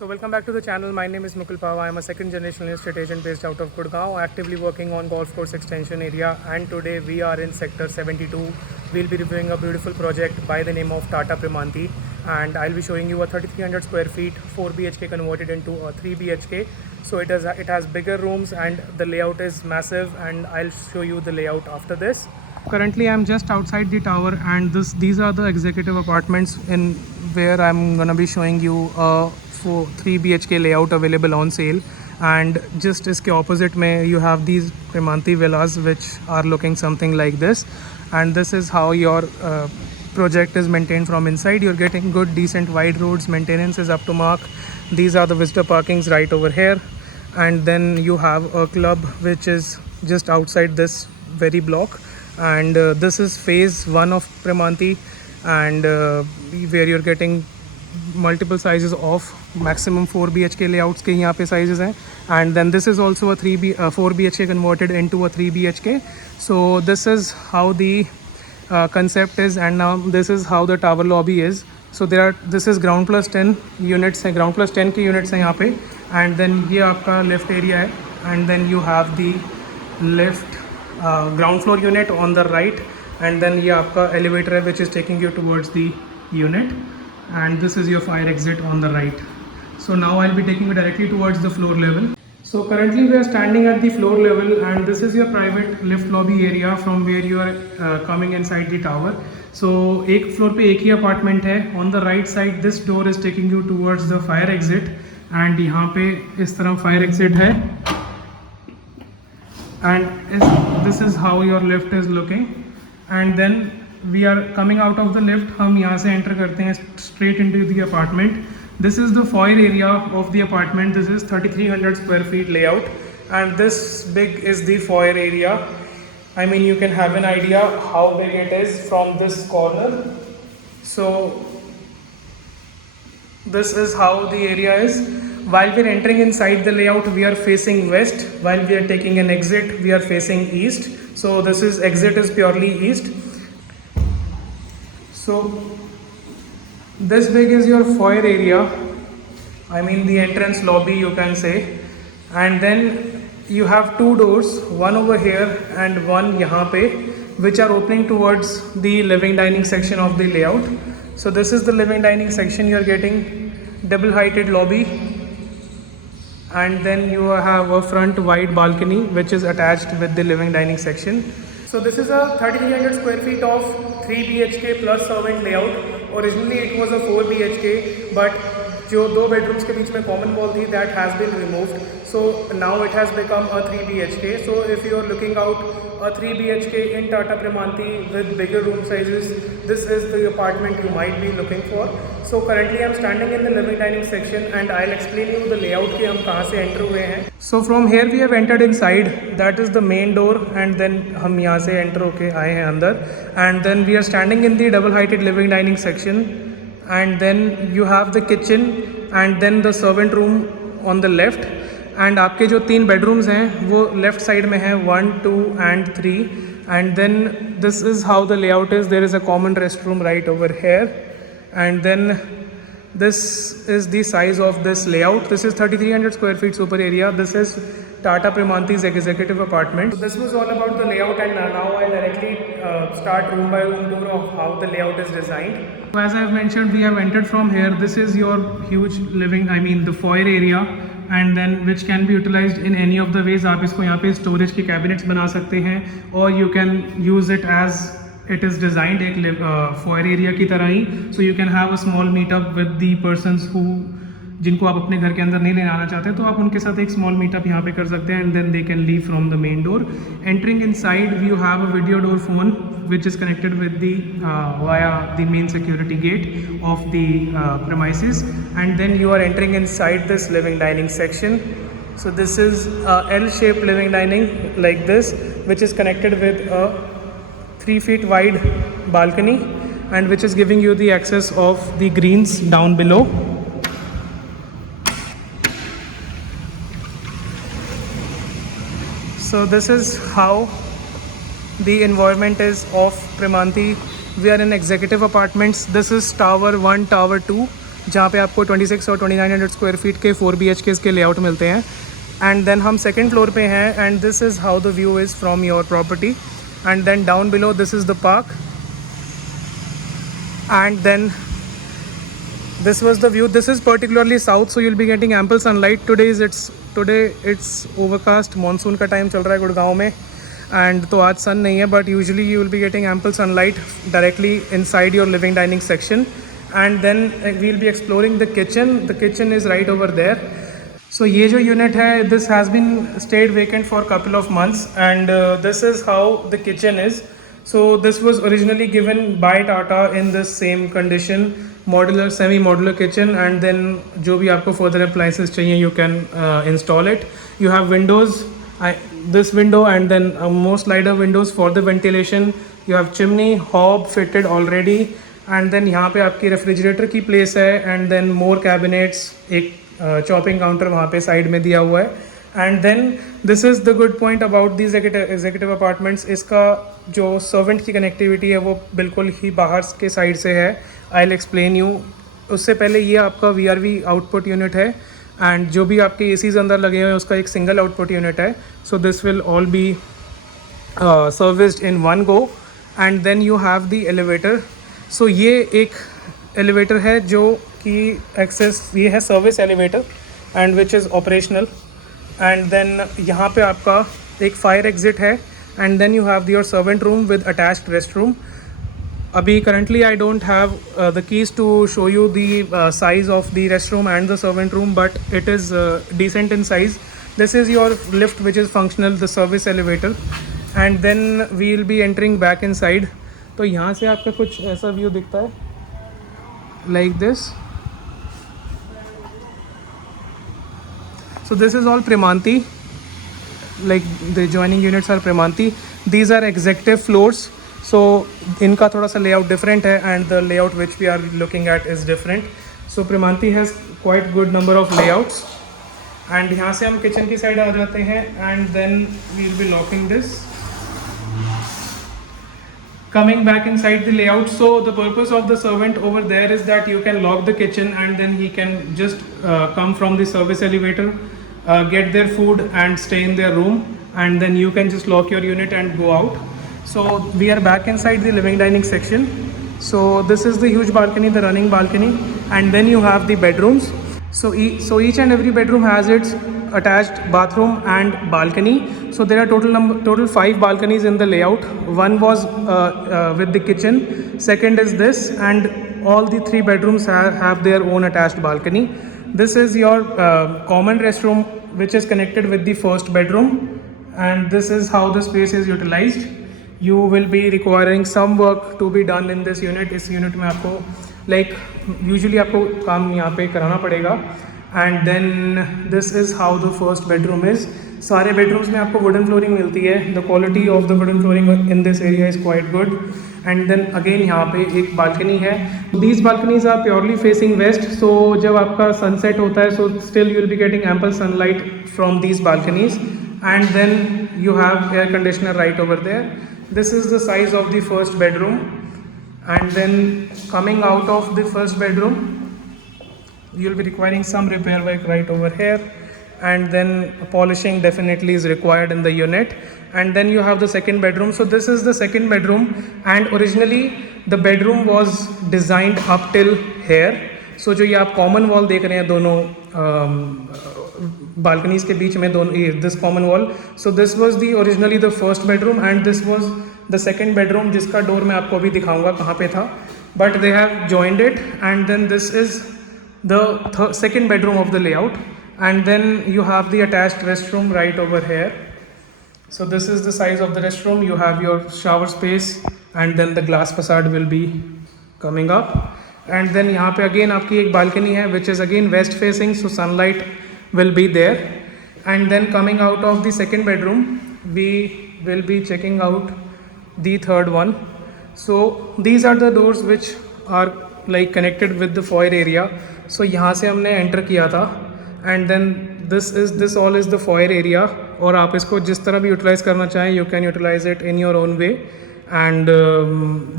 So welcome back to the channel. My name is Mukul Pava. I am a second generation real estate agent based out of Gurgaon, actively working on golf course extension area, and today we are in sector 72. We'll be reviewing a beautiful project by the name of Tata Primanti, and I'll be showing you a 3300 square feet 4 BHK converted into a 3 BHK. So it has bigger rooms and the layout is massive, and I'll show you the layout after this. Currently I'm just outside the tower, and these are the executive apartments in where I'm gonna be showing you a 3 BHK layout available on sale. And just इसके opposite में you have these Primanti villas which are looking something like this, and this is how your project is maintained from inside. You're getting good decent wide roads, maintenance is up to mark. These are the visitor parkings right over here, and then you have a club which is just outside this very block. And this is phase 1 of Primanti, and where you're getting multiple sizes of maximum 4 BHK layouts के यहाँ पे sizes हैं. And then this is also a 4 BHK converted into a 3 BHK. So this is how the concept is, and now this is how the tower lobby is. So this is ground plus 10 units है, ground plus 10 के units हैं यहाँ पे. And then ये आपका lift area है, and then you have the lift ground floor unit on the right, and then ये आपका elevator है which is taking you towards the unit, and this is your fire exit on the right. So now I'll be taking you directly towards the floor level. So currently we are standing at the floor level, and this is your private lift lobby area from where you are coming inside the tower. So एक floor पे एक ही apartment है. On the right side this door is taking you towards the fire exit, and यहाँ पे इस तरफ fire exit है, and this is how your lift is looking. And then we are coming out of the lift. हम यहाँ से enter करते हैं straight into the apartment. This is the foyer area of the apartment. This is 3300 square feet layout, and this big is the foyer area. I mean, you can have an idea how big it is from this corner. So this is how the area is. While we are entering inside the layout, we are facing west. While we are taking an exit, we are facing east. So this is exit is purely east. So this big is your foyer area, I mean the entrance lobby you can say. And then you have two doors, one over here and one यहाँ पे, which are opening towards the living dining section of the layout. So this is the living dining section. You are getting double heighted lobby, and then you have a front wide balcony which is attached with the living dining section. So this is a 3300 square feet of 3 BHK plus servant layout. Originally it was a 4 BHK, but जो दो bedrooms के बीच में common wall थी, that has been removed. So now it has become a 3 BHK. So if you are looking out a 3 BHK in Tata Primanti with bigger room sizes, this is the apartment you might be looking for. So currently I am standing in the living dining section, and I'll explain you the layout कि हम कहाँ से enter हुए हैं. So from here we have entered inside. That is the main door, and then हम यहाँ से enter होके आए हैं अंदर. And then we are standing in the double heighted living dining section, and then you have the kitchen, and then the servant room on the left. And आपके जो 3 bedrooms हैं वो left side में है, 1, 2 and 3. And then this is how the layout is. There is a common restroom right over here, and then this is the size of this layout. This is 3300 square feet super area. This is Tata Primanti's executive apartment. So this was all about the layout, and now I'll directly start room by room tour of how the layout is designed. So as I've mentioned, we have entered from here. This is your huge the foyer area, and then which can be utilized in any of the ways. आप इसको यहाँ पे storage के cabinets बना सकते हैं, or you can use it as it is designed एक foyer area की तरह ही. So you can have a small meetup with the persons जिनको आप अपने घर के अंदर नहीं लेने आना चाहते, तो आप उनके साथ एक स्मॉल मीटअप यहाँ पे कर सकते हैं, and then they can leave from the main door. Entering inside you have a video door phone which is connected with the via the main security gate of the premises, and then you are entering inside this living dining section. So this is a L-shaped living dining like this, which is connected with a 3 feet wide balcony, and which is giving you the access of the greens down below. So this is how the environment is of Primanti. We are in executive apartments. This is tower 1, tower 2. जहाँ पे आपको 26 और 2900 square feet के 4 BHK के layout मिलते हैं। And then हम second floor पे हैं and this is how the view is from your property. And then down below this is the park and then this was the view. This is particularly south, so you'll be getting ample sunlight. Today it's overcast, monsoon का time चल रहा है गुड़गांव में, and तो आज sun नहीं है, but usually you will be getting ample sunlight directly inside your living dining section. And then we'll be exploring the kitchen. The kitchen is right over there. So ये जो unit है, this has been stayed vacant for couple of months, and this is how the kitchen is. So this was originally given by Tata in the same condition, modular semi modular kitchen, and then जो भी आपको further appliances चाहिए you can install it. You have windows, this window and then more slider windows for the ventilation. You have chimney hob fitted already, and then यहाँ पे आपकी refrigerator की place है, and then more cabinets, एक chopping counter वहाँ पे side में दिया हुआ है। And then this is the good point about this executive apartments, इसका जो सर्वेंट की कनेक्टिविटी है वो बिल्कुल ही बाहर के साइड से है। I will explain you. उससे पहले ये आपका VRV आउटपुट यूनिट है, एंड जो भी आपके ACs अंदर लगे हुए हैं उसका एक सिंगल आउटपुट यूनिट है। So this will all be serviced in one go. And then you have the elevator. सो ये एक एलिवेटर है जो कि एक्सेस, ये है service elevator and which is operational. And then यहाँ पे आपका एक फायर एग्जिट है, and then you have your servant room with attached rest room. अभी currently I don't have the keys to show you the size of the rest room and the servant room, but it is decent in size. This is your lift which is functional, the service elevator. And then we will be entering back inside. तो यहाँ से आपका कुछ ऐसा view दिखता है, like this. So this is all Primanti, like the adjoining units are Primanti. These are executive floors, so इनका थोड़ा सा layout different है, and the layout which we are looking at is different. So Primanti has quite good number of layouts. And यहाँ से हम kitchen की side आ जाते हैं, and then we will be locking this. Coming back inside the layout, so the purpose of the servant over there is that you can lock the kitchen, and then he can just come from the service elevator, get their food and stay in their room, and then you can just lock your unit and go out. So we are back inside the living dining section. So this is the huge balcony, the running balcony, and then you have the bedrooms. So each and every bedroom has its attached bathroom and balcony. So there are total 5 balconies in the layout. One was with the kitchen, second is this, and all the 3 bedrooms have their own attached balcony. This is your common restroom which is connected with the first bedroom, and this is how the space is utilized. You will be requiring some work to be done in this unit. इस unit में आपको like usually आपको काम यहाँ पे कराना पड़ेगा। And then this is how the first bedroom is. सारे बेडरूम्स में आपको वुडन फ्लोरिंग मिलती है। The quality of the wooden flooring in this area is quite good. And then again यहाँ पे एक बालकनी है। These balconies are purely facing west, so जब आपका सनसेट होता है so still you will be getting ample sunlight from these balconies. And then you have air conditioner right over there. This is the size of the first bedroom. And then coming out of the first bedroom, you'll be requiring some repair work right over here, and then polishing definitely is required in the unit. And then you have the second bedroom. So this is the second bedroom, and originally the bedroom was designed up till here. So जो ये आप common wall देख रहे हैं दोनों balconies के बीच में, दोनों this common wall. So this was the originally the first bedroom, and this was the second bedroom, जिसका डोर मैं आपको अभी दिखाऊंगा कहाँ पे था, but they have joined it. And then this is the second bedroom of the layout, and then you have the attached rest room right over here. So this is the size of the rest room. You have your shower space, and then the glass facade will be coming up. And then यहाँ पे again आपकी एक balcony है which is again west facing, so sunlight will be there. And then coming out of the second bedroom, we will be checking out the third one. So these are the doors which are like connected with the foyer area. So यहाँ से हमने enter किया था, and then this all is the foyer area, और आप इसको जिस तरह भी utilize करना चाहें you can utilize it in your own way. And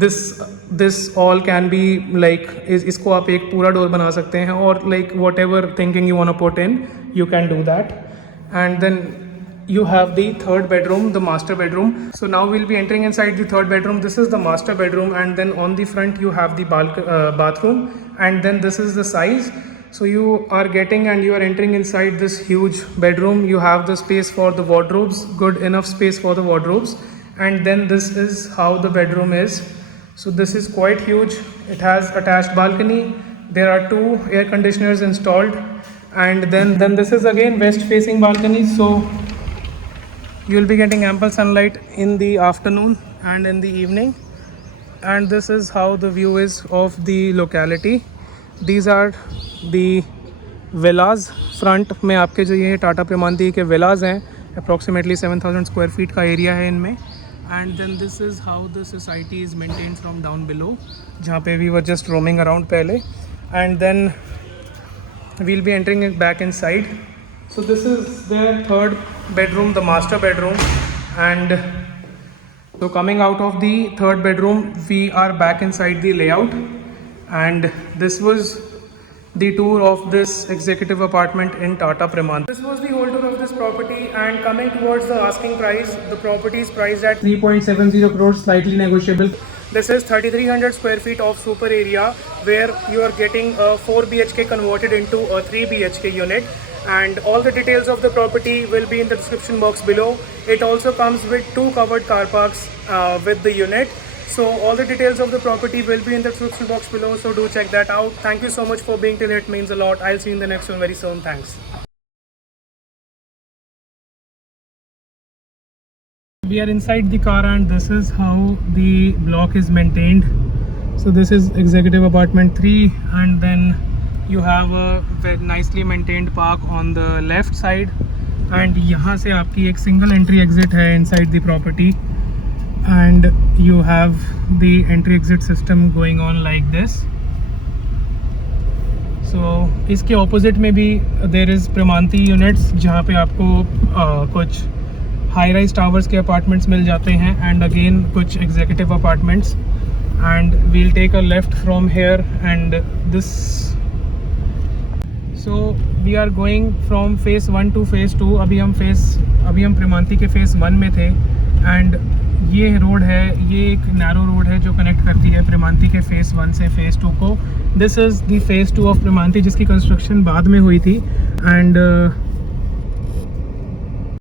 this all can be like इसको आप एक पूरा डोर बना सकते हैं, और like whatever thinking you want to put in you can do that. And then you have the third bedroom, the master bedroom. So now we'll be entering inside the third bedroom. This is the master bedroom, and then on the front you have the bathroom, and then this is the size. So you are getting and you are entering inside this huge bedroom. You have the space for the wardrobes, good enough space for the wardrobes, and then this is how the bedroom is. So this is quite huge. It has attached balcony. There are 2 air conditioners installed. And then this is again west facing balcony, so you'll be getting ample sunlight in the afternoon and in the evening. And this is how the view is of the locality. These are the villas front में आपके जो ये टाटा प्रेमांती के villas हैं, approximately 7,000 square feet का area है इनमें. And then this is how the society is maintained from down below, जहाँ पे we were just roaming around पहले. And then we'll be entering it back inside. So this is their third bedroom, the master bedroom. And so coming out of the third bedroom, we are back inside the layout. And this was the tour of this executive apartment in Tata Premanti. This was the whole tour of this property, and coming towards the asking price, the property is priced at 3.70 crores, slightly negotiable. This is 3,300 square feet of super area, where you are getting a 4 BHK converted into a 3 BHK unit, and all the details of the property will be in the description box below. It also comes with 2 covered car parks with the unit. So all the details of the property will be in the description box below, so do check that out. Thank you so much for being till here, it means a lot. I'll see you in the next one very soon. Thanks. We are inside the car, and this is how the block is maintained. So this is executive apartment 3, and then you have a very nicely maintained park on the left side, and यहाँ से आपकी एक single entry exit है inside the property, and you have the entry exit system going on like this. So इसके opposite में भी there is Premanti units, जहाँ पे आपको कुछ हाई राइज टावर्स के अपार्टमेंट्स मिल जाते हैं, एंड अगेन कुछ executive apartments. And we'll take a left from here and this. So we are going from phase 1 to phase 2. अभी हम प्रेमांती के फेज़ 1 में थे, एंड ये रोड है, ये एक नैरो रोड है जो कनेक्ट करती है प्रेमांती के फेज़ 1 से फेज़ 2 को. This is the phase 2 of Premanti, जिसकी कंस्ट्रक्शन बाद में हुई थी. एंड